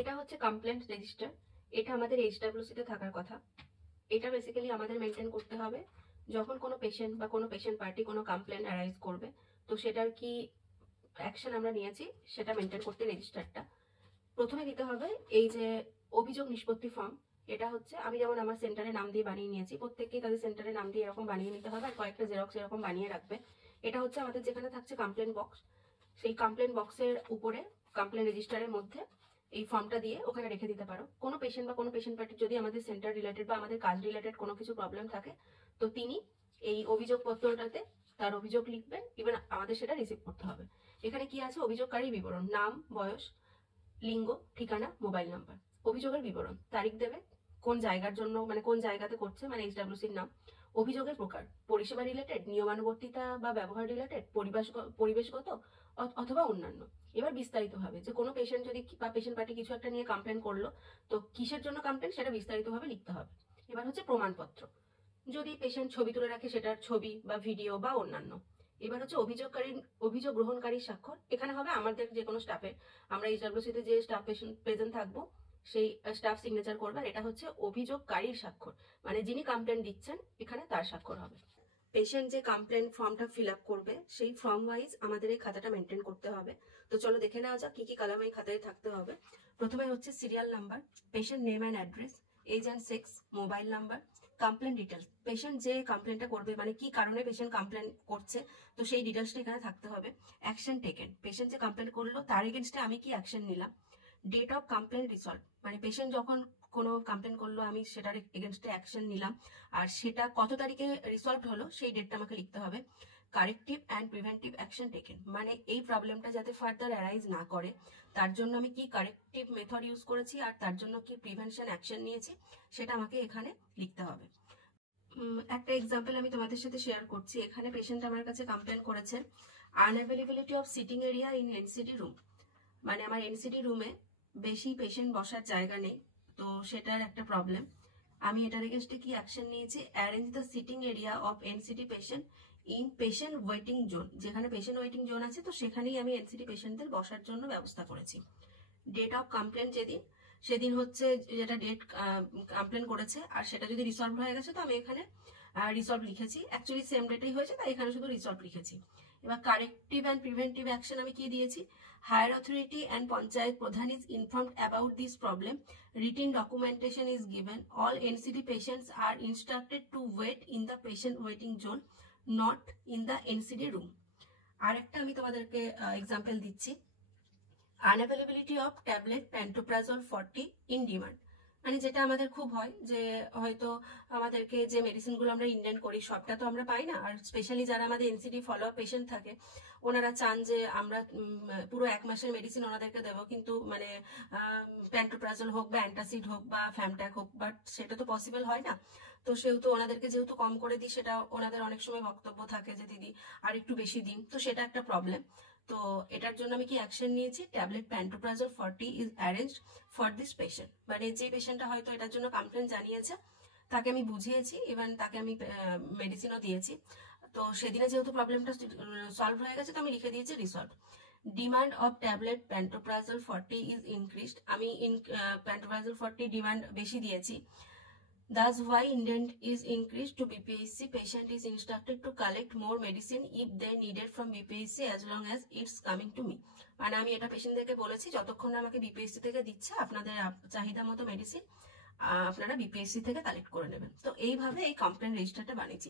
এটা হচ্ছে complaint register. এটা আমাদের HWC তে থাকার কথা। এটা বেসিক্যালি আমাদের মেনটেন করতে হবে যখন কোনো পেশেন্ট বা কোনো পেশেন্ট পার্টি কোনো কমপ্লেন অ্যারাইজ করবে, তো সেটার কি অ্যাকশন আমরা নিয়েছি সেটা মেনটেন করতে রেজিস্টারটা প্রথমে দিতে হবে। এই যে অভিযোগ নিষ্পত্তি ফর্ম, এটা হচ্ছে আমি যেমন আমার সেন্টারে নাম দিয়ে বানিয়ে নিয়েছি, প্রত্যেককেই তাদের সেন্টারে নাম দিয়ে এরকম বানিয়ে নিতে হবে, আর কয়েকটা জেরক্স এরকম বানিয়ে রাখবে। এটা হচ্ছে আমাদের যেখানে থাকছে কমপ্লেন বক্স, সেই কমপ্লেন বক্সের উপরে কমপ্লেন রেজিস্টারের মধ্যে এই ফর্মটা দিয়ে ওখানে রেখে দিতে পারো। কোনো পেশেন্ট বা কোনো পেশেন্ট পার্টির যদি আমাদের সেন্টার রিলেটেড বা আমাদের কাজ রিলেটেড কোনো কিছু প্রবলেম থাকে, তো তিনি এই অভিযোগপত্রটাতে তার অভিযোগ লিখবেন, ইভেন আমাদের সেটা রিসিভ করতে হবে। এখানে কি আছে? অভিযোগকারীর বিবরণ, নাম, বয়স, লিঙ্গ, ঠিকানা, মোবাইল নাম্বার, অভিযোগের বিবরণ, তারিখ দেবে, কোন জায়গার জন্য মানে কোন জায়গাতে করছে মানে HWCর নাম, অভিযোগের প্রকার, পরিষেবা রিলেটেড, নিয়মানুবর্তিতা বা ব্যবহার রিলেটেড, পরিবেশগত অথবা অন্যান্য। এবার বিস্তারিতভাবে যে কোনো পেশেন্ট যদি বা পেশেন্ট পার্টি কিছু একটা নিয়ে কমপ্লেন করলো, তো কিসের জন্য কমপ্লেন সেটা বিস্তারিতভাবে লিখতে হবে। এবার হচ্ছে প্রমাণপত্র, যদি পেশেন্ট ছবি তুলে রাখে সেটার ছবি বা ভিডিও বা অন্যান্য। এবার হচ্ছে অভিযোগ গ্রহণকারীর স্বাক্ষর, এখানে হবে আমাদের যে কোনো স্টাফের, আমরা HWC তে যে স্টাফ প্রেজেন্ট থাকবো সেই স্টাফ সিগনেচার করবে। আর এটা হচ্ছে অভিযোগকারীর স্বাক্ষর, মানে যিনি কমপ্লেন দিচ্ছেন এখানে তার স্বাক্ষর হবে। পেশেন্ট যে কমপ্লেন ফর্মটা ফিল আপ করবে সেই ফর্ম ওয়াইজ আমাদের এই খাতাটা মেনটেন করতে হবে। তো চলো দেখে নেওয়া যাক কি কি কলাম এই খাতায় থাকতে হবে। প্রথমে হচ্ছে serial number, patient name and address, age and sex, mobile number, complain details, patient যে কমপ্লেনটা করবে মানে কি কারণে পেশেন্ট কমপ্লেন করছে, তো সেই ডিটেলসটা এখানে থাকতে হবে। অ্যাকশন টেকেন, পেশেন্ট যে কমপ্লেন করলো তার এগেনস্টে আমি কি অ্যাকশন নিলাম। ডেট অফ কমপ্লেন রিসলভ, মানে পেশেন্ট যখন কোনো কমপ্লেন করলো আমি সেটার এগেনস্টে অ্যাকশন নিলাম, আর সেটা কত তারিখে রিসলভ হলো সেই ডেটটা আমাকে লিখতে হবে। Corrective and preventive action taken, মানে এই প্রবলেমটা যাতে ফার্দার অ্যারাইজ না করে তার জন্য আমি কি কারেক্টিভ মেথড ইউজ করেছি আর তার জন্য কি প্রিভেনশন অ্যাকশন নিয়েছি সেটা আমাকে এখানে লিখতে হবে। একটা এক্সাম্পল আমি তোমাদের সাথে শেয়ার করছি। এখানে পেশেন্ট আমার কাছে কমপ্লেন করেছে unavailability of sitting area in NCD room, মানে আমার এনসিডি রুমে বেশি পেশেন্ট বসার জায়গা নেই, তো সেটার একটা প্রবলেম। আমি এটার এগেনস্টে কি অ্যাকশন নিয়েছি, arrange the sitting area of NCD patient in patient waiting zone, যেখানে পেশেন্ট ওয়েটিং জোন আছে তো সেখানেই আমি এনসিডি পেশেন্টদের বসার জন্য ব্যবস্থা করেছি। ডেট অফ কমপ্লেন যেদিন, সেদিন হচ্ছে যেটা ডেট কমপ্লেন করেছে, আর সেটা যদি রিসলভ হয়ে গেছে তো আমি এখানে রিসলভ লিখেছি, অ্যাকচুয়ালি সেম ডেটেই হয়েছে তাই এখানে শুধু রিসলভ লিখেছি। এবার কারেক্টিভ অ্যান্ড প্রিভেন্টিভ অ্যাকশন আমি কি দিয়েছি, higher authority and panchayat pradhan is informed about this problem, written documentation is given, all NCD patients are instructed to wait in the patient waiting zone, not in the NCD room. আরেকটা আমি তোমাদেরকে example দিচ্ছি, unavailability of tablet pantoprazole 40 in demand, মানে যেটা আমাদের খুব হয় যে হয়তো আমাদেরকে যে মেডিসিনগুলো আমরা ইন্ডেন্ট করি সবটা তো আমরা পাই না, আর স্পেশালি যারা আমাদের এনসিডি ফলো আপ পেশেন্ট থাকে ওনারা চান যে আমরা পুরো 1 মাসের মেডিসিন ওনাদেরকে দেবো, কিন্তু মানে প্যান্টোপ্রাজল হোক বা অ্যান্টাসিড হোক বা ফ্যামট্যাক হোক, বাট সেটা তো পসিবল হয় না। তো সেহেতু ওনাদেরকে যেহেতু কম করে দিই, সেটা ওনাদের অনেক সময় বক্তব্য থাকে যে দিদি আর একটু বেশি দিন, তো সেটা একটা প্রবলেম। তো এটার জন্য আমি কি অ্যাকশন নিয়েছি, tablet pantoprazole 40 is arranged for this patient, মানে যে পেশেন্টটা হয়তো এটার জন্য কমপ্লেন জানিয়েছে তাকে আমি বুঝিয়েছি, ইভেন তাকে আমি মেডিসিনও দিয়েছি। তো সেদিনে যেহেতু প্রবলেমটা সলভ হয়ে গেছে তো আমি লিখে দিয়েছি resolve. Demand of tablet pantoprazole 40 is increased, আমি প্যান্টোপ্রাজল 40 ডিমান্ড বেশি দিয়েছি। Thus, why indent is increased to BPHC, patient is instructed to collect more medicine if they needed from BPHC as long as it's coming to me. মানে আমি এটা পেশেন্টদেরকে বলেছি যতক্ষণ না আমাকে BPHC থেকে দিচ্ছে আপনাদের চাহিদা মতো মেডিসিন আপনারা BPHC থেকে কালেক্ট করে নেবেন। তো এইভাবে এই কমপ্লেন রেজিস্টারটা বানিয়েছি।